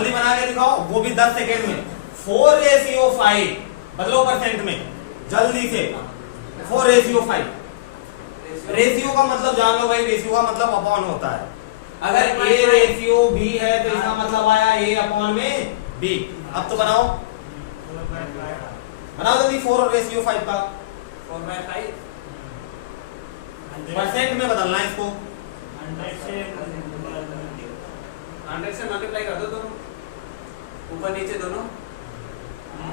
जल्दी बना के दिखाओ, वो भी 10 सेकेंड में। 4:5 बदलो परसेंट में जल्दी से। 4:5 रेशियो का मतलब जान लो भाई, रेशियो का मतलब अपॉन होता है। अगर A रेशियो B है तो इसका मतलब आया A अपॉन में B। अब तो बनाओ जल्दी 4:5 का 4/5 परसेंट में बदलना है इसको। 100 से मल्टीप्लाई कर दो दोनों, ऊपर नीचे दोनों।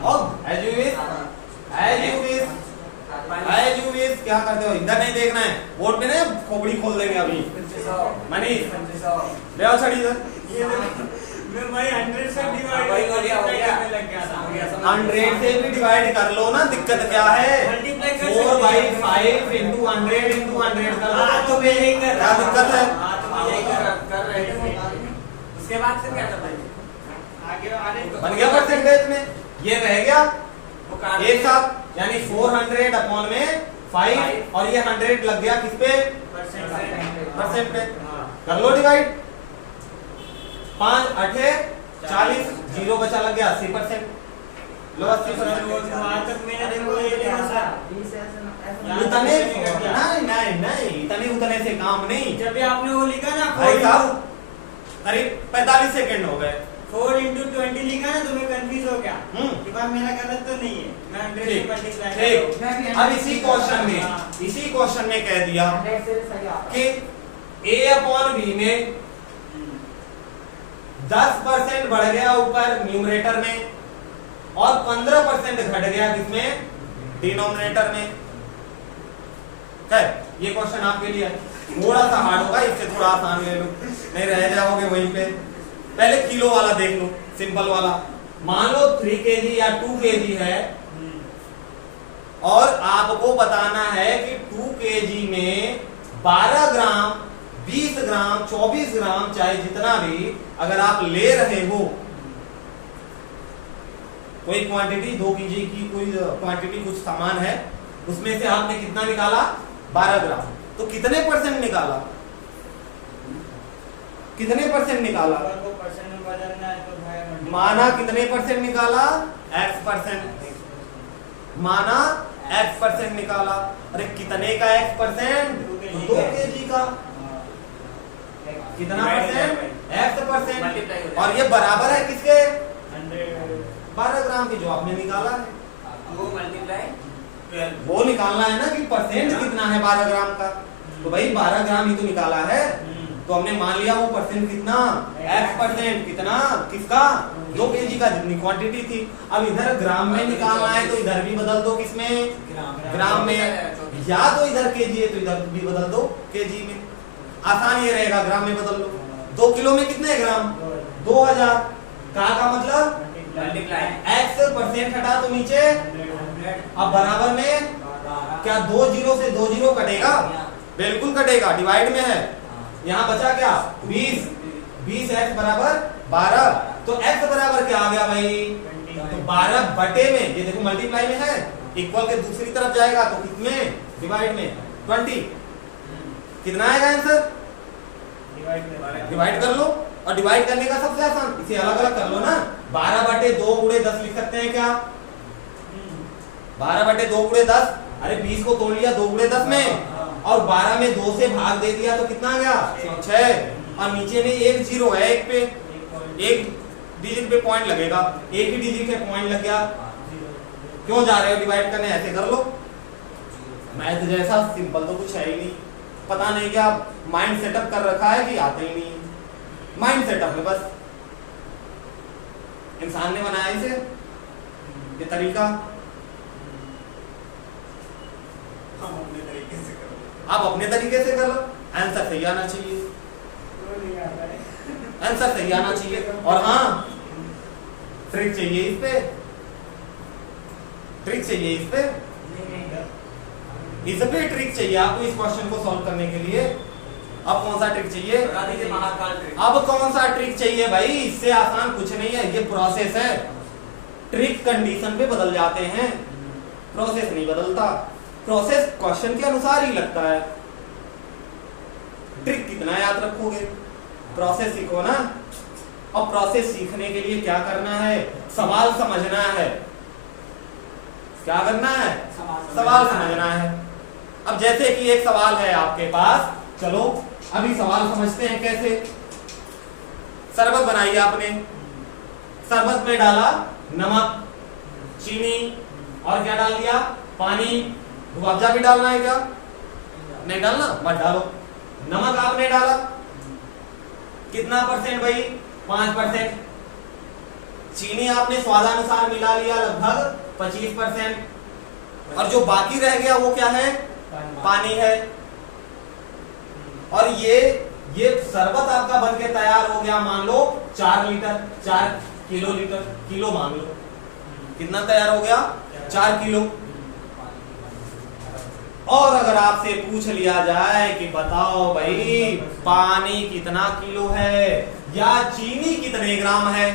और एज यू विश क्या करते हो, इधर नहीं देखना है, बोर्ड पे ना खोपड़ी खोल देंगे अभी। मनीष ले आओ छड़ी इधर। मैं भाई 100 से डिवाइड हो गया लग गया था। 100 से भी डिवाइड कर लो ना, दिक्कत क्या है? 4/5 इंटू 100 कर लो तो क्या दिक्कत है? कर रहे हैं। उसके बाद फिर क्या करना है? आगे बन गया परसेंटेज में, ये रह गया वो काट एक साथ, यानी 400 अपॉन में 5 और ये 100 लग गया किस पे? परसेंट पे। कर लो डिवाइड। 5 8 40, 0 बचा लग गया 80%। लो 80%। वहां तक मैंने देखो ये देखो सर, उतने नहीं इतने उतने से काम नहीं। जब भी आपने वो लिखा ना भाई साहब करीब 45 सेकंड हो गए। 4 into 20 लिखा ना तो मैं कंफ्यूज हो गया कि भाई मेरा गलत तो नहीं है। मैं 100 से मल्टीप्लाई ठीक, अब इसी क्वेश्चन में कह दिया कि A अपॉन B में 10% बढ़ गया ऊपर न्यूमरेटर में और 15% घट गया किसमें? डिनोमिनेटर में। ये क्वेश्चन आपके लिए थोड़ा सा हार्ड होगा, इससे थोड़ा आसान ले लो, नहीं रह जाओगे वहीं पे। पहले किलो वाला देख लो, सिंपल वाला। मान लो 3 kg या 2 kg है और आपको बताना है कि 2 kg में 12 ग्राम 20 ग्राम 24 ग्राम चाहे जितना भी अगर आप ले रहे हो, कोई क्वांटिटी 2 kg की कोई क्वांटिटी कुछ सामान है, उसमें से आपने कितना निकाला? 12 ग्राम। तो कितने परसेंट निकाला? कितने परसेंट निकाला? माना कितने परसेंट निकाला? X%। माना X% निकाला। अरे कितने का X%? 2 kg का। कितना परसेंट? X%। और ये बराबर है किसके? 12 ग्राम की जो आपने निकाला है। वो मल्टीप्लाई वो निकालना है ना कि परसेंट कितना है 12 ग्राम का। तो भाई 12 ग्राम ही तो निकाला है, तो हमने मान लिया वो परसेंट कितना? X%। कितना? किसका? 2 kg का जितनी क्वांटिटी थी। अब इधर ग्राम में निकालना है तो इधर भी बदल दो, किसमें? ग्राम में। या तो इधर kg है तो इधर भी बदल दो kg में, आसान ये रहेगा, ग्राम में बदल लो। 2 किलो में कितने ग्राम? 2000 का मतलब X% हटा तो नीचे, अब बराबर में क्या 2 0 से 2 0 कटेगा? बिल्कुल कटेगा, डिवाइड में है। यहाँ बचा क्या? 20 X बराबर 12। तो X बराबर क्या आ गया भाई? तो 12 बटे में, ये देखो मल्टीप्लाई में है, इक्वल के दूसरी तरफ जाएगा तो कितने? डिवाइड में 20। कितना आएगा आंसर? डिवाइड कर लो। और डिवाइड करने का सबसे आसान, इसे अलग अलग कर लो ना। 12 बटे 2 गुणे 10 लिख सकते हैं क्या? 12 बटे 2 गुणे 10। अरे 20 को तोड़ लिया 2 गुणे 10 में और 12 में 2 से भाग दे दिया तो कितना आ गया? 6। और नीचे में एक जीरो है, एक पे एक डिजिट पे पॉइंट लगेगा, एक ही डिजिट पे पॉइंट लग गया। क्यों जा रहे हो डिवाइड करने? ऐसे कर लो। मैथ जैसा सिंपल तो कुछ है ही नहीं। पता नहीं क्या माइंड सेटअप कर रखा है कि आते ही नहीं। माइंड सेटअप है बस, इंसान ने बनाया इसे, ये तरीका। आप अपने तरीके से कर लो, आंसर सही आना चाहिए, आंसर सही आना चाहिए। और हाँ, ट्रिक चाहिए इस पे, ट्रिक चाहिए इस पे, इस पे ट्रिक चाहिए आपको इस क्वेश्चन को सॉल्व करने के लिए। अब कौन सा ट्रिक चाहिए? अब कौन सा ट्रिक चाहिए भाई? इससे आसान कुछ नहीं है, ये प्रोसेस है। ट्रिक कंडीशन पे बदल जाते हैं, प्रोसेस नहीं बदलता। प्रोसेस क्वेश्चन के अनुसार ही लगता है। ट्रिक कितना याद रखोगे? प्रोसेस सीखो ना। अब प्रोसेस सीखने के लिए क्या करना है, सवाल समझना है। क्या करना है, सवाल समझना है। अब जैसे कि एक सवाल है आपके पास, चलो अभी सवाल समझते हैं कैसे। शरबत बनाई आपने, शरबत में डाला नमक, चीनी और क्या डाल दिया, पानी। रुअफ़ज़ा भी डालना है क्या, नहीं डालना, मत डालो। नमक आपने डाला कितना परसेंट भाई, 5%। चीनी आपने स्वादानुसार मिला लिया लगभग 25%। और जो बाकी रह गया वो क्या है, पानी है। और ये शरबत आपका बनके तैयार हो गया, मान लो 4 लीटर, 4 किलोलीटर, किलो मान लो, कितना तैयार हो गया, 4 किलो। और अगर आपसे पूछ लिया जाए कि बताओ भाई पानी कितना किलो है या चीनी कितने ग्राम है,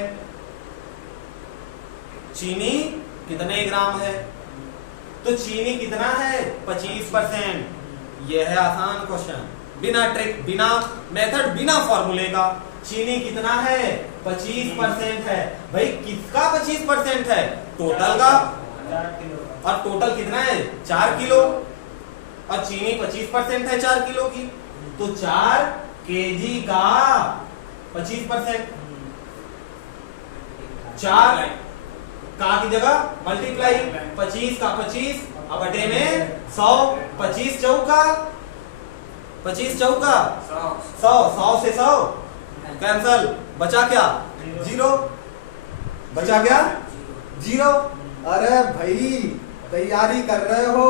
चीनी कितने ग्राम है, तो चीनी कितना है, 25%। यह है आसान क्वेश्चन, बिना ट्रिक, बिना मेथड, बिना फॉर्मूले का। चीनी कितना है, 25% है। भाई किसका 25% है, टोटल का। और टोटल कितना है, 4 किलो। और चीनी 25% है 4 किलो की, तो 4 केजी का 25%, 4 का की जगह मल्टीप्लाई 25 का 25 अब बटे में 100, 25 चौका 25 चौका 100, 100 से 100 कैंसल, बचा क्या, 0। बचा क्या, 0। अरे भाई तैयारी कर रहे हो,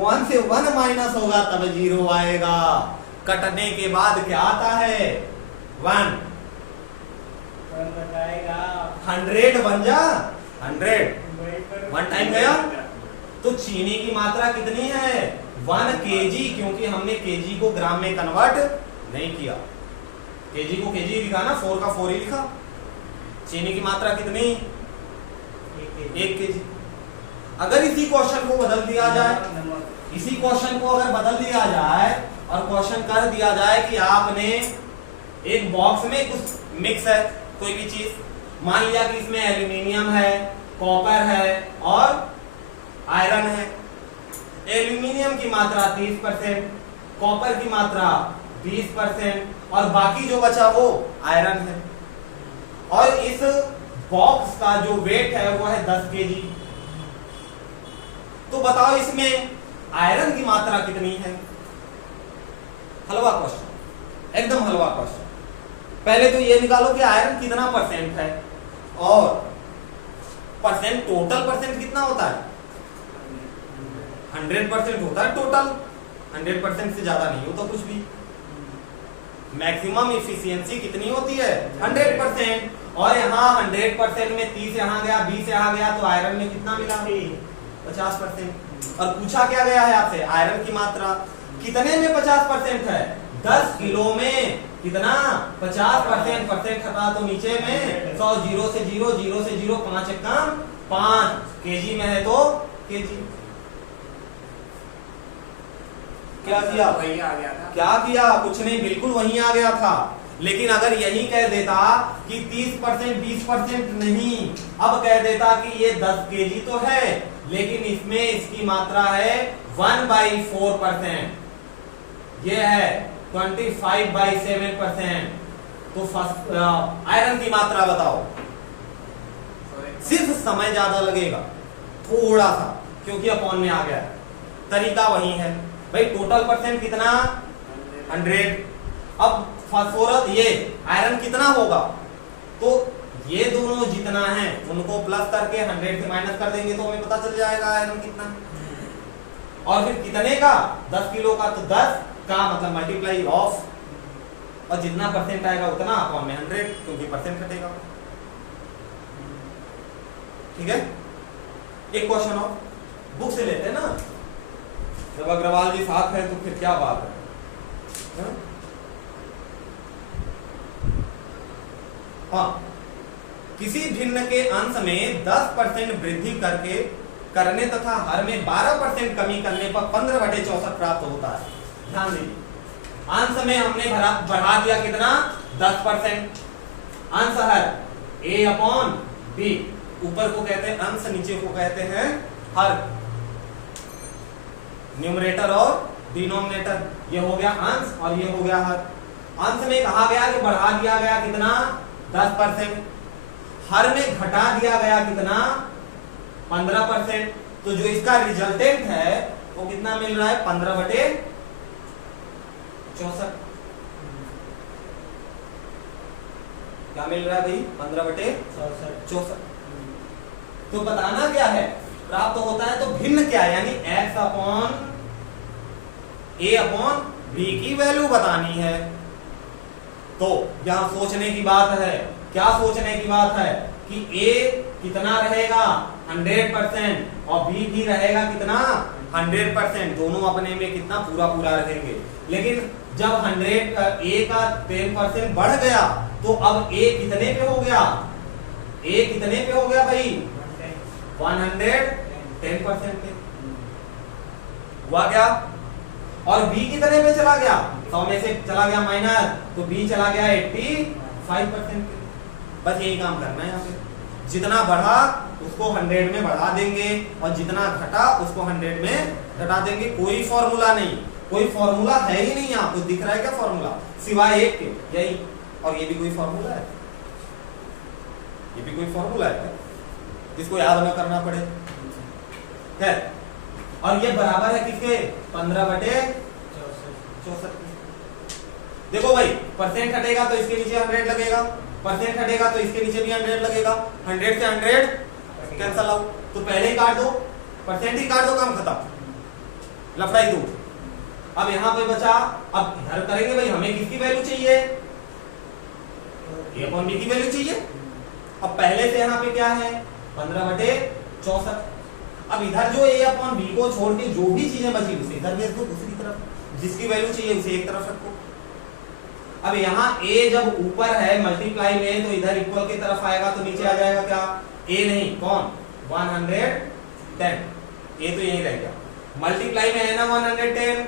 1 से 1 माइनस होगा तब 0 आएगा। कटने के बाद क्या आता है, 1 100 बन जा, 100 1 टाइम गया। तो चीनी की मात्रा कितनी है, 1 केजी, क्योंकि हमने केजी को ग्राम में कन्वर्ट नहीं किया, केजी को केजी लिखा ना, 4 का 4 ही लिखा। चीनी की मात्रा कितनी, 1 केजी। अगर इसी क्वेश्चन को बदल दिया जाए, इसी क्वेश्चन को अगर बदल दिया जाए और क्वेश्चन कर दिया जाए कि आपने एक बॉक्स में कुछ मिक्स है, कोई भी चीज, मान लिया कि इसमें एल्यूमिनियम है, कॉपर है और आयरन है। एल्यूमिनियम की मात्रा 30%, कॉपर की मात्रा 20% और बाकी जो बचा वो आयरन है। और इस बॉक्स का जो वेट है वो है 10 केजी। तो बताओ इसमें आयरन की मात्रा कितनी है। हलवा क्वेश्चन, एकदम हलवा क्वेश्चन। पहले तो ये निकालो कि आयरन कितना परसेंट है, और परसेंट, टोटल परसेंट कितना होता है, 100% होता है टोटल। 100% से ज्यादा नहीं होता कुछ भी। मैक्सिमम इफिशियंसी कितनी होती है, 100%। और यहाँ 100% में 30 यहाँ गया, 20 यहाँ गया, तो आयरन में कितना मिला, 50%। और पूछा क्या गया है आपसे, आयरन की मात्रा कितने में 50% है, 10 किलो में कितना, 50%। परसेंट हटा तो नीचे में 100, 0 से 0, 0 से 0, 5 एकम 5, केजी में है तो केजी। क्या किया, वही आ गया था। क्या किया, कुछ नहीं, बिल्कुल वहीं आ गया था। लेकिन अगर यही कह देता कि 30%, 20% नहीं, अब कह देता कि ये 10 केजी तो है, लेकिन इसमें इसकी मात्रा है 1/4%, ये है 25/7%। तो आयरन की मात्रा बताओ। सिर्फ समय ज्यादा लगेगा थोड़ा सा, क्योंकि अपॉन में आ गया, तरीका वही है। भाई टोटल परसेंट कितना, 100। अब फास्फोरस, ये आयरन कितना होगा, तो ये दोनों जितना है उनको प्लस करके 100 से माइनस कर देंगे तो हमें पता चल जाएगा आयरन कितना। और फिर कितने का, 10 किलो का, तो 10 का मतलब मल्टीप्लाई ऑफ, और जितना परसेंट आएगा उतना अपॉन में 100, क्योंकि परसेंट कटेगा। ठीक है। एक क्वेश्चन और बुक से लेते हैं ना, जब अग्रवाल जी साथ है तो फिर क्या बात है। हाँ, किसी भिन्न के अंश में 10% वृद्धि करने तथा हर में 12% कमी करने पर 15/64 प्राप्त होता है। ध्यान दीजिए, अंश में हमने बढ़ा दिया कितना, 10%, अंश हर a अपॉन b, ऊपर को कहते हैं अंश, नीचे को कहते हैं हर, न्यूमरेटर और डिनोमिनेटर। ये हो गया अंश और ये हो गया हर। अंश में कहा गया कि बढ़ा दिया गया कितना 10%, हर में घटा दिया गया कितना 15%। तो जो इसका रिजल्टेंट है वो कितना मिल रहा है 15/64। क्या मिल रहा है भाई 15/64। तो बताना क्या है, प्राप्त होता है तो भिन्न क्या है, यानी x upon a upon b की वैल्यू बतानी है। तो यहां सोचने की बात है, क्या सोचने की बात है कि a कितना रहेगा 100% और b भी रहेगा कितना 100%, दोनों अपने में कितना पूरा पूरा रहेंगे। लेकिन जब 100 a का 10% बढ़ गया तो अब a कितने पे हो गया, a कितने पे हो गया भाई 110% पे हुआ क्या, और b कितने पे चला गया 100 में से चला गया माइनस, तो b चला गया 85% पे। बस यही काम करना है यहाँ पे, जितना बढ़ा उसको 100 में बढ़ा देंगे और जितना घटा उसको 100 में घटा देंगे। कोई फॉर्मूला नहीं, कोई फॉर्मूला है ही नहीं। आपको दिख रहा है क्या फॉर्मूला सिवाय एक के, यही। और ये भी कोई फॉर्मूला है, ये भी कोई फॉर्मूला है जिसको याद न करना पड़े। खैर, और ये बराबर है किसके 15/64। देखो भाई परसेंट हटेगा तो इसके नीचे 100 लगेगा, परसेंट हटेगा तो इसके नीचे भी 100 लगेगा, 100 से 100 कैंसल आउट। तो पहले ही काट दो, परसेंट ही काट दो, काम खत्म, लफड़ाई दूर। अब यहाँ पे बचा, अब इधर करेंगे भाई, हमें किसकी वैल्यू चाहिए a अपॉन b की वैल्यू चाहिए। अब पहले से यहाँ पे क्या है 15/64। अब इधर जो a अपॉन b को छोड़ के जो भी चीजें बची उसे इधर भेज दो दूसरी तरफ, जिसकी वैल्यू चाहिए उसे एक तरफ रखो। अब यहाँ a जब ऊपर है मल्टीप्लाई में तो इधर इक्वल की तरफ आएगा तो नीचे आ जाएगा क्या a नहीं कौन 110, a तो यही रह गया। मल्टीप्लाई में है ना 110,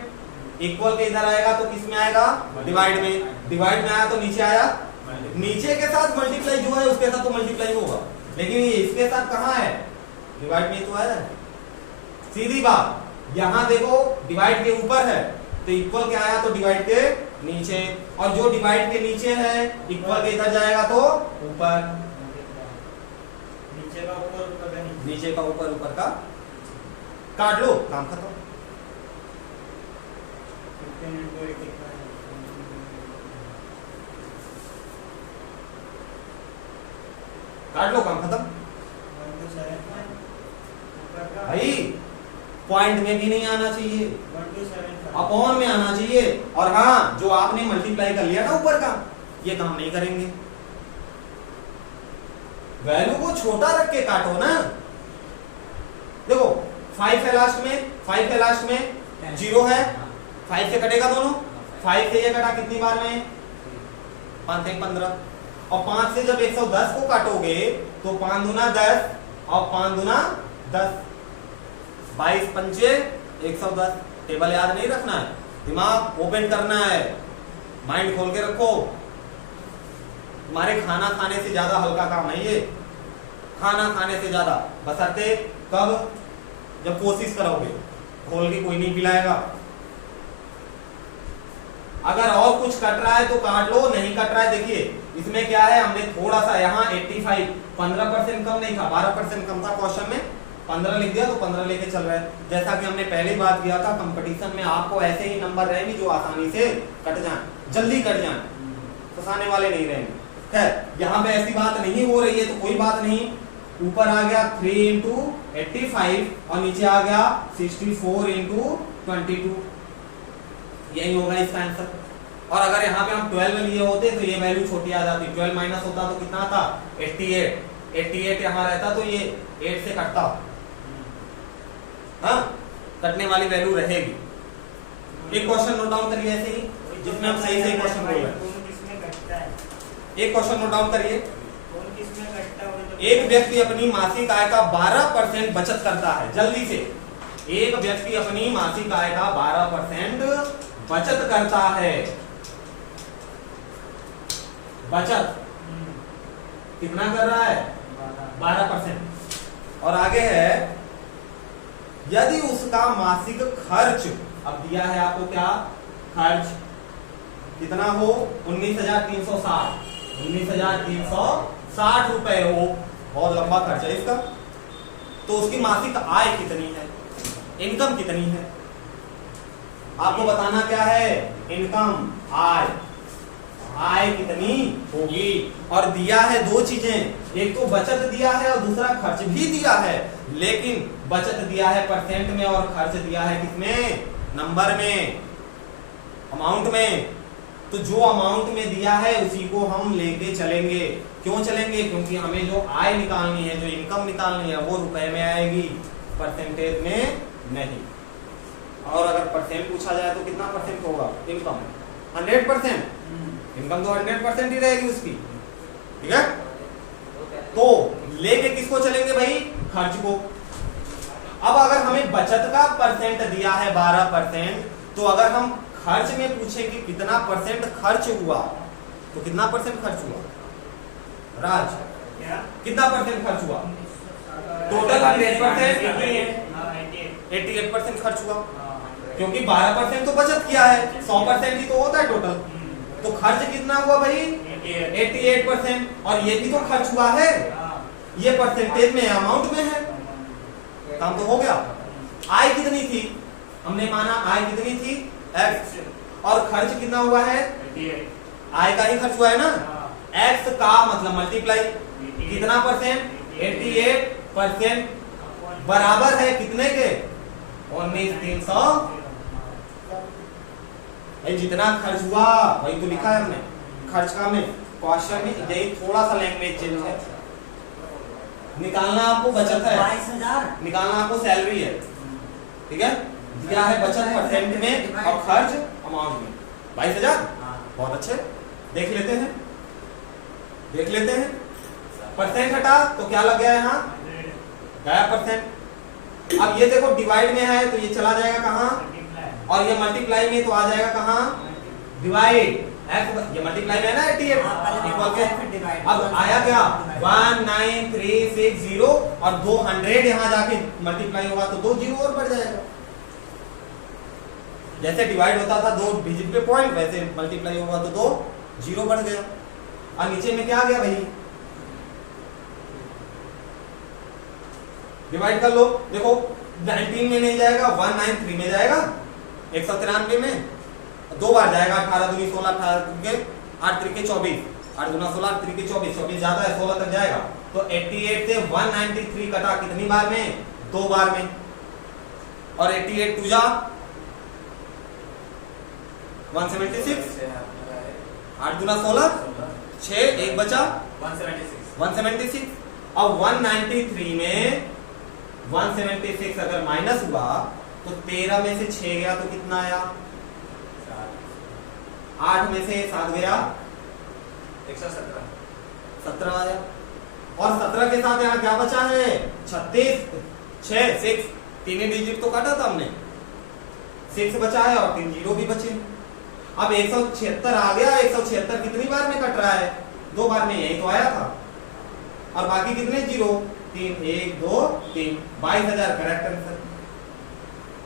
इक्वल के इधर आएगा तो किस में आएगा डिवाइड में, डिवाइड में आया तो नीचे आया, नीचे के साथ मल्टीप्लाई जो है उसके साथ तो मल्टीप्लाई होगा, लेकिन ये इसके साथ कहाँ है डिवाइड में तो आया। सीधी बात, यहाँ देखो डिवाइड के ऊपर है तो इक्वल के आया तो डिवाइड के नीचे, और जो डिवाइड के नीचे है इक्वल के इधर जाएगा तो ऊपर, नीचे का ऊपर ऊपर का नीचे, नीचे का ऊपर ऊपर का काट लो, काम खत्म। काट लो, काम खत्म भाई। पॉइंट में भी नहीं आना चाहिए, अपॉन में आना चाहिए। और हाँ, जो आपने मल्टीप्लाई कर लिया ना ऊपर का, ये काम नहीं करेंगे। वैल्यू को छोटा रख के काटो ना। देखो 5 है लास्ट में, 5 है लास्ट में, 0 है, 5 से कटेगा दोनों, 5 से ये कटा कितनी बार में 5 से 15, और 5 से जब 110 को काटोगे तो 5 दूना 10 और 5 दूना 10, 22 पंचे 110। टेबल याद नहीं रखना है, दिमाग ओपन करना है, माइंड खोल के रखो। तुम्हारे खाना खाने से ज्यादा हल्का काम है ये, खाना खाने से ज्यादा, बशर्ते कब, जब कोशिश करोगे, खोल के कोई नहीं पिलाएगा। अगर और कुछ कट रहा है तो काट लो, नहीं कट रहा है देखिए इसमें क्या है, हमने थोड़ा सा यहाँ 85 15% कम नहीं था, 12% कम था क्वेश्चन में, 15 लिख दिया तो 15 लेके चल रहा है। जैसा कि हमने पहले ही बात किया था, कंपटीशन में आपको ऐसे ही नंबर रहेंगे जो आसानी से कट जाएं, जल्दी कट जाएं, फंसाने वाले नहीं रहेंगे। खैर, यहाँ पे ऐसी बात नहीं हो रही है तो कोई बात नहीं। ऊपर आ गया 3 × 85 और नीचे आ गया 64 × 22, यही होगा इसका आंसर। और अगर यहाँ पे हम 12 लिए होते तो ये वैल्यू छोटी आ जाती, 12 माइनस होता तो कितना था 88 यहाँ रहता तो ये 8 से कटता, हाँ कटने वाली वैल्यू रहेगी। एक क्वेश्चन नोट डाउन करिए ऐसे ही, जिसमें हम सही सही क्वेश्चन बोल रहे हैं। एक क्वेश्चन नोट डाउन करिए। एक व्यक्ति अपनी मासिक आय का 12% बचत करता है, जल्दी से। एक व्यक्ति अपनी मासिक आय का 12% बचत करता है, बचत कितना कर रहा है 12%। और आगे है यदि उसका मासिक खर्च, अब दिया है आपको क्या खर्च कितना हो 19,360 रुपए हो, बहुत लंबा खर्च है इसका, तो उसकी मासिक आय कितनी है, इनकम कितनी है, आपको बताना क्या है इनकम आय कितनी होगी। और दिया है दो चीजें, एक तो बचत दिया है और दूसरा खर्च भी दिया है, लेकिन बचत दिया है परसेंट में और खर्च दिया है किसमें नंबर में, अमाउंट में। तो जो अमाउंट में दिया है उसी को हम लेके चलेंगे। क्यों चलेंगे? क्योंकि हमें जो आय निकालनी है, जो इनकम निकालनी है वो रुपए में आएगी, परसेंटेज में नहीं। और अगर परसेंट पूछा जाए तो कितना परसेंट होगा इनकम 100%, इनकम तो 100% ही रहेगी उसकी, ठीक है। तो लेके किसको चलेंगे भाई खर्च को। अब अगर हमें बचत का परसेंट दिया है 12%, तो अगर हम खर्च में पूछें कि कितना परसेंट खर्च हुआ तो कितना परसेंट खर्च हुआ राज, क्या कितना परसेंट खर्च हुआ टोटल 100%, 88% खर्च हुआ, क्योंकि 12% तो बचत किया है, 100% ही तो होता है टोटल। तो खर्च कितना हुआ भाई 88%, और ये भी तो खर्च हुआ है, ये परसेंटेज में अमाउंट में है, काम तो हो गया। आय कितनी थी, हमने माना आय कितनी थी x, और खर्च कितना हुआ है आय का ही खर्च हुआ है ना, x का मतलब मल्टीप्लाई कितना परसेंट 88% बराबर है कितने के 19,300। भाई जितना खर्च हुआ वही तो लिखा है हमने, खर्च का में क्वेश्चन में यही थोड़ा सा लैंग्वेज चेंज है। निकालना आपको बचत है, 22,000 निकालना आपको सैलरी है, ठीक है। दिया है बचत परसेंट में और खर्च अमाउंट में 22,000। बहुत अच्छे, देख लेते हैं परसेंट हटा तो क्या लग गया यहाँ गया परसेंट। अब ये देखो डिवाइड में है तो ये चला जाएगा कहाँ, और ये मल्टीप्लाई में तो आ जाएगा कहाँ डिवाइड, ये मल्टीप्लाई में है ना 88 इक्वल के, अब आया क्या 19360 और 200 यहाँ जाके मल्टीप्लाई होगा तो 2 जीरो और बढ़ जाएगा। जैसे डिवाइड होता था 2 डिजिट पे पॉइंट, वैसे मल्टीप्लाई होगा तो 2 जीरो बढ़ गया। और नीचे में क्या आ गया भाई डिवाइड कर लो, देखो 19 में नहीं जाएगा 193 में जाएगा, 193 में 2 बार जाएगा, 18 दूनी 16, 18 के 8 त्रिके 24, 8 दूना 16, 8 त्रिके 24, 24 ज्यादा है 16 तक जाएगा। तो 88 से 193 कटा कितनी बार में 2 बार में, और 88 टू जा 176, 8 दूना 16, 6 एक बचा 176। अब 193 में 176 अगर माइनस हुआ तो 13 में से 6 गया तो कितना आया 8 में से 7 गया 117 आया, और 17 के साथ यहाँ क्या बचा है 36, 6 तीन ही डिजिट तो काटा था हमने, 6 बचा है और 3 जीरो भी बचे। अब 176 आ गया, 176 कितनी बार में कट रहा है 2 बार में, यही तो आया था, और बाकी कितने जीरो 3, 1 2 3, 22,000 करेक्ट आंसर।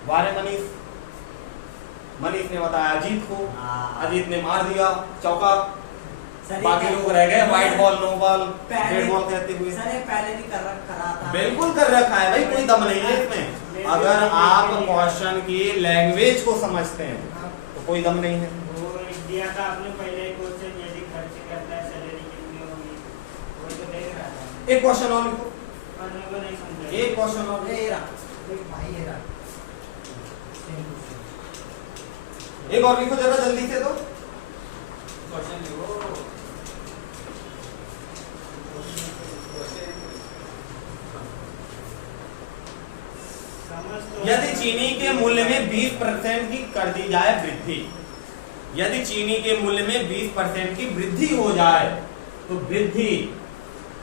वारे मनीष ने बताया अजीत को, अजीत ने मार दिया चौका, बाकी लोग रह गए white ball no ball red ball कहते हुए। सर पहले भी करा था, बिल्कुल कर रखा है भाई, कोई दम नहीं है इसमें। अगर आप क्वेश्चन की लैंग्वेज को समझते हैं तो कोई दम नहीं है। वो दिया था आपने पहले क्वेश्चन, यदि खर्च करता है सैलरी कितनी होगी वो तो देख रहा था। एक क्वेश्चन और लिखो, पर मेरे को नहीं समझा। एक क्वेश्चन और ये रहा भाई, ये रहा एक और लिखो जरा जल्दी से। तो क्वेश्चन लिखो, यदि चीनी के मूल्य में 20% की कर दी जाए वृद्धि, यदि चीनी के मूल्य में 20% की वृद्धि हो जाए, तो वृद्धि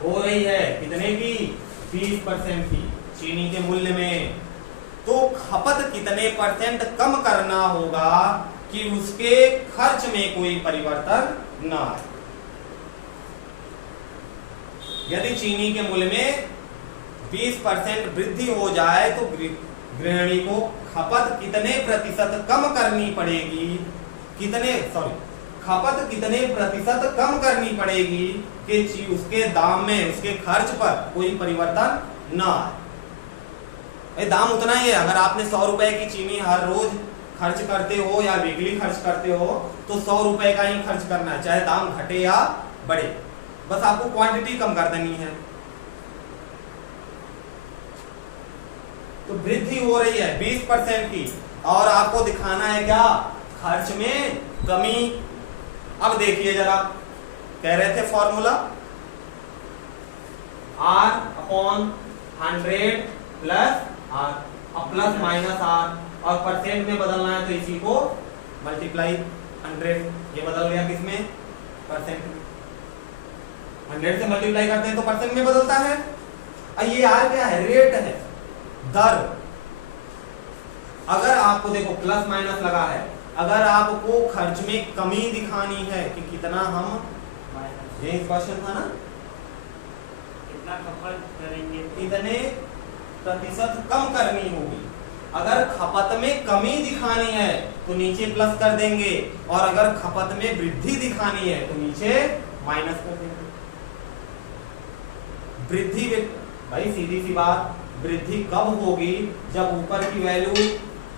हो रही है कितने की 20% की चीनी के मूल्य में, तो खपत कितने परसेंट कम करना होगा कि उसके खर्च में कोई परिवर्तन ना आए। यदि चीनी के मूल्य में 20% वृद्धि हो जाए तो गृहिणी को खपत कितने प्रतिशत कम करनी पड़ेगी, खपत कितने प्रतिशत कम करनी पड़ेगी कि उसके दाम में, उसके खर्च पर कोई परिवर्तन न आए। दाम उतना ही है। अगर आपने 100 रुपए की चीनी हर रोज खर्च करते हो या वीकली खर्च करते हो तो 100 रुपए का ही खर्च करना है, चाहे दाम घटे या बढ़े, बस आपको क्वांटिटी कम कर देनी है। तो वृद्धि हो रही है 20% की और आपको दिखाना है क्या, खर्च में कमी। अब देखिए जरा, कह रहे थे फॉर्मूला R/100 प्लस R, अब प्लस माइनस R और परसेंट में बदलना है तो इसी को मल्टीप्लाई 100, ये बदल गया किसमें, परसेंट में। 100 से मल्टीप्लाई करते हैं तो परसेंट में बदलता है। और ये R क्या है, रेट है, दर। अगर आपको देखो प्लस माइनस लगा है, अगर आपको खर्च में कमी दिखानी है कि कितना हम, ये क्वेश्चन था ना, कितना खपत करेंगे, इतने प्रतिशत कम करनी होगी। अगर खपत में कमी दिखानी है तो नीचे प्लस कर देंगे और अगर खपत में वृद्धि दिखानी है तो नीचे माइनस कर देंगे। वृद्धि, भाई सीधी सी बात, वृद्धि कब होगी, जब ऊपर की वैल्यू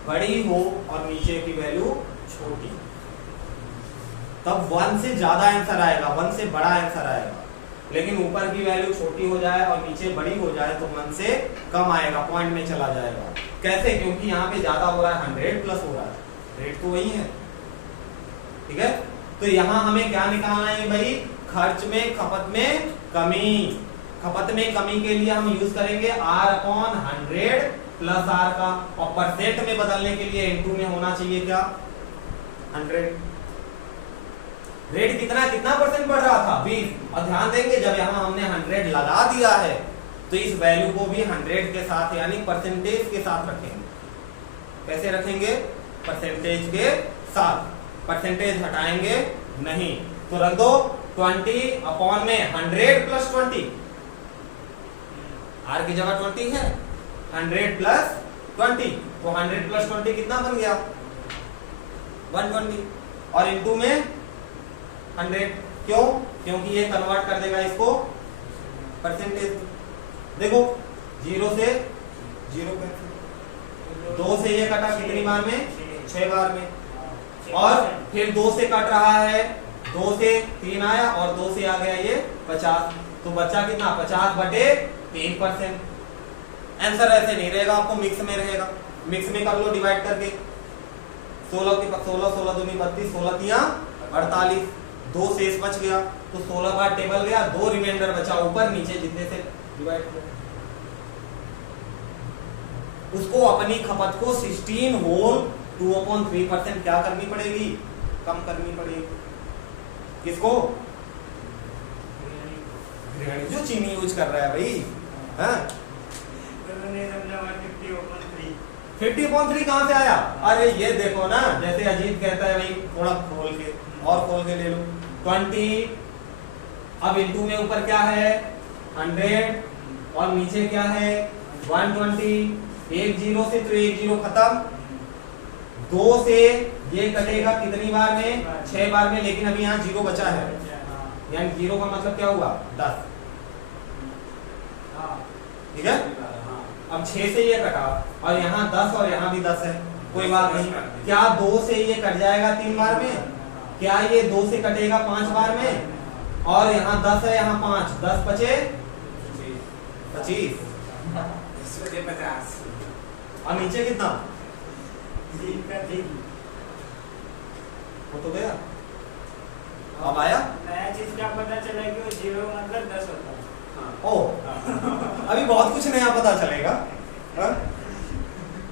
बड़ी हो और नीचे की वैल्यू छोटी, तब 1 से ज्यादा आंसर आएगा, 1 से बड़ा आंसर आएगा। लेकिन ऊपर की वैल्यू छोटी हो जाए और नीचे बड़ी हो जाए तो 1 से कम आएगा, पॉइंट में चला जाएगा। कैसे, क्योंकि यहाँ पे ज्यादा हो रहा है, 100 प्लस हो रहा है, रेट तो वही है, ठीक है। तो यहाँ हमें क्या निकालना है भाई, खर्च में, खपत में कमी। खपत में कमी के लिए हम यूज करेंगे R/100 प्लस R का, और परसेंट में बदलने के लिए इनटू में होना चाहिए क्या, 100। रेट कितना परसेंट बढ़ रहा था, 20। और ध्यान देंगे जब यहाँ हमने 100 लगा दिया है तो इस वैल्यू को भी 100 के साथ यानी परसेंटेज के साथ रखेंगे। कैसे रखेंगे, परसेंटेज के साथ। परसेंटेज हटाएंगे नहीं तो रख दो 20 अपॉन में 100 प्लस 20, R की जगह 20 है, 100 प्लस 20, तो 100 प्लस 20 कितना बन गया, 120, और इनटू में 100। क्यों, क्योंकि ये कन्वर्ट कर देगा इसको परसेंटेज। देखो 0 से 0 कैंसिल, 2 से ये कटा कितनी बार में, 6 बार में, और फिर 2 से कट रहा है, 2 से 3 आया और 2 से आ गया ये 50, तो बच्चा कितना, 50/3%। आंसर ऐसे नहीं रहेगा, आपको मिक्स में रहेगा, मिक्स में कर लो डिवाइड करके, 16 के 16 16 दूनी 32, 16 तिया 48, 2 शेष बच गया तो 16 बार टेबल गया, 2 रिमाइंडर बचा, ऊपर नीचे जितने से डिवाइड कर, उसको अपनी खपत को 16 होल 2/3% क्या करनी पड़ेगी, कम करनी पड़ेगी। किसको, जो चीनी यूज कर रहा है भाई, हाँ? 50/3 कहां से आया, अरे ये देखो ना, जैसे अजीत कहता है भाई थोड़ा खोल के और खोल के ले लो, 20, अब इनटू में ऊपर क्या है 100 और नीचे क्या है 120, 1 0 से तो 1 0 खत्म, 2 से ये कटेगा कितनी बार में, 6 बार में, लेकिन अभी यहाँ 0 बचा है, यानी 0 का मतलब क्या हुआ 10, ठीक है। अब 6 से ये कटा और यहाँ 10 और यहाँ भी 10 है, कोई बात नहीं। क्या 2 से ये कट जाएगा 3 बार में, क्या ये 2 से कटेगा 5 बार में, और यहाँ 10 है यहाँ 5, 10 बचे 25, और नीचे कितना, वो तो गया। अब आया नया चीज क्या पता चला कि वो 0 मतलब 10 होता है। ओ अभी बहुत कुछ नया पता चलेगा, हाँ?